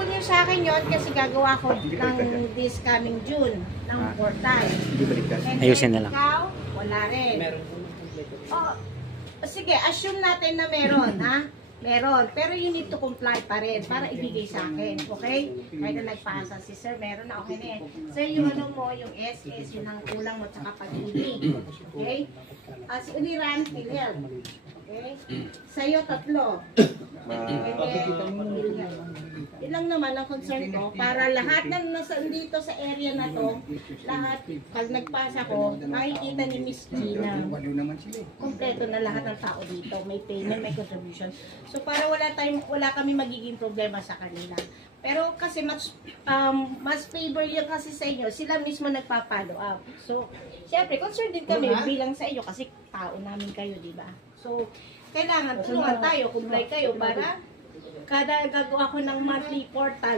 Available nyo sa akin yun kasi gagawa ko ng this coming June ng portal. Ayusin na lang. Ikaw, wala rin. Oh, sige, assume natin na meron, ha? Meron. Pero you need to comply pa rin para ibigay sa akin. Okay? Kahit na nagpasa si sir, meron na okay na eh. Sir, yung ano mo, yung SS, yun ang kulang mo, tsaka pag-uli. Okay? Si Uliran, PhilHealth. Okay? Sa'yo, 3. Yun lang naman ang concern ko. Para lahat ng nasa dito sa area na to, lahat, pag nagpasa ko, makikita ni Miss Gina. Kompleto na lahat ng tao dito. May payment, may contribution. So para wala kami magiging problema sa kanila. Pero kasi mas favor yun kasi sa inyo, sila mismo nagpa-follow up. So, syempre, concerned din kami bilang sa inyo kasi tao namin kayo, di ba? So, kailangan tulungan tayo, comply kayo para kada gagawa ko ng monthly portal.